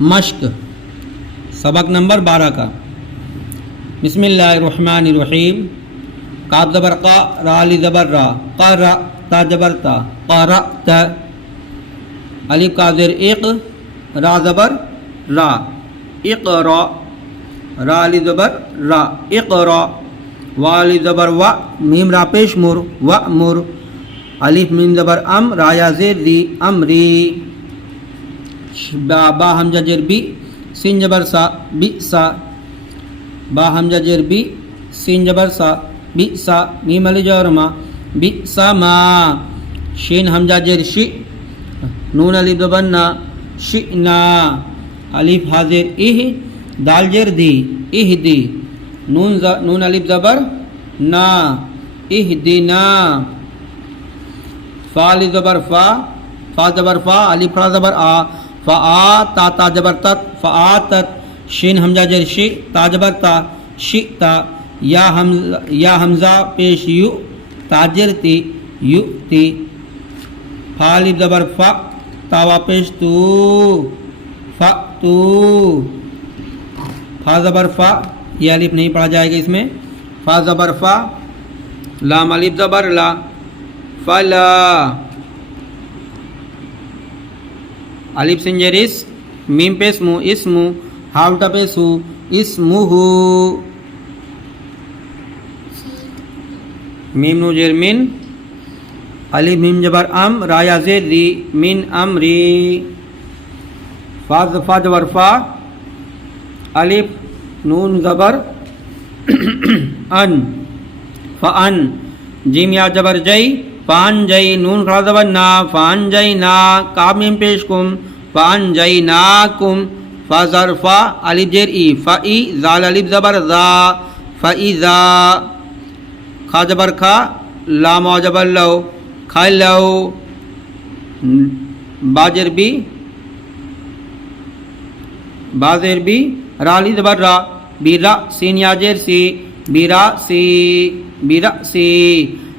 مشق سبق نمبر 12 کا۔ بسم اللہ الرحمن الرحیم۔ قاف زبر قا، را علی زبر را، قرأ تا زبر تا، قرأت۔ الف کاف زیر اق، را زبر را، اقرا، را علی زبر را، اقرا۔ وا علی زبر وا، میم را پیش مر، وامر۔ الف میم زبر ام، را یا زیر ری، امری۔ با حمزہ جر بی، سین جبر سا، بئسا۔ با حمزہ جر بی، سین جبر سا، بئسا۔ میم علی جر ما، بئسا ما۔ شین حمزہ جر شی، نون الف زبر نا، شئنا۔ الف حاضر اہ، دال جر دی، اہدی۔ نون الف زبر نا، اہدنا۔ فا الف زبر فا، فا زبر فا، الف را زبر آ، فآ تا تا زبر تت، فآتت۔ شین حمزہ جر شی، تا زبر تا، شئتا۔ یا حمزہ پیش یو، تاجر تی، یؤتی۔ فا الف زبر فا، تا وا پیش تو، فأتو۔ فا زبر فا، یہ الف نہیں پڑھا جائے گا اس میں۔ فا زبر فا، لام الف زبر لا، فلا۔ الف سنجر اس، میم پیش مو، اسمو۔ ہا الٹا پیش ہو، اسمہ۔ میم نو جر من، الف میم جبر ام، را یا زیر ری، من امری۔ فا زبر فا، الف نون زبر ان، فان۔ جیم یا جبر جئی، فان جئی۔ نون خلا زبر نا، فان جئی نا۔ کاف میم پیش کم، فان جئی نا کم۔ فا زر فا، الف جر ای، فای۔ زال الف زبر زا، فائزا۔ خا زبر کھا، لام و جبر لو، کھلو۔ با جر بی، با زر بی، را علی زبر را، بیرا۔ سین یا جر سی، بیرا سی، بیرا سی۔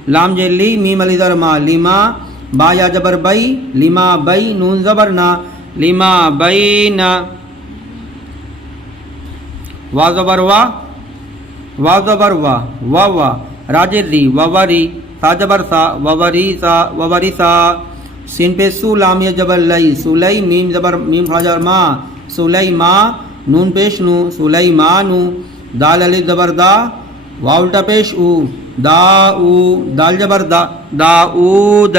لام جر لی، میم علی زبر ما، لما۔ با یا جبر بئی، لما بئی۔ نون زبر نا، لما بینا۔ وا زبر وا، وا زبر وا، وا وا۔ را جر ری، ووری۔ تا جبر سا، ووریسا، ووریسا۔ سین پہ سو، لام یا جبر لئی، سولی۔ میم زبر میم حجر ما، سلیما۔ نون پیش نو، سلیمانو۔ دال الف زبر دا، واو الٹا پیش او، دا او۔ دال جبر دا، داؤد۔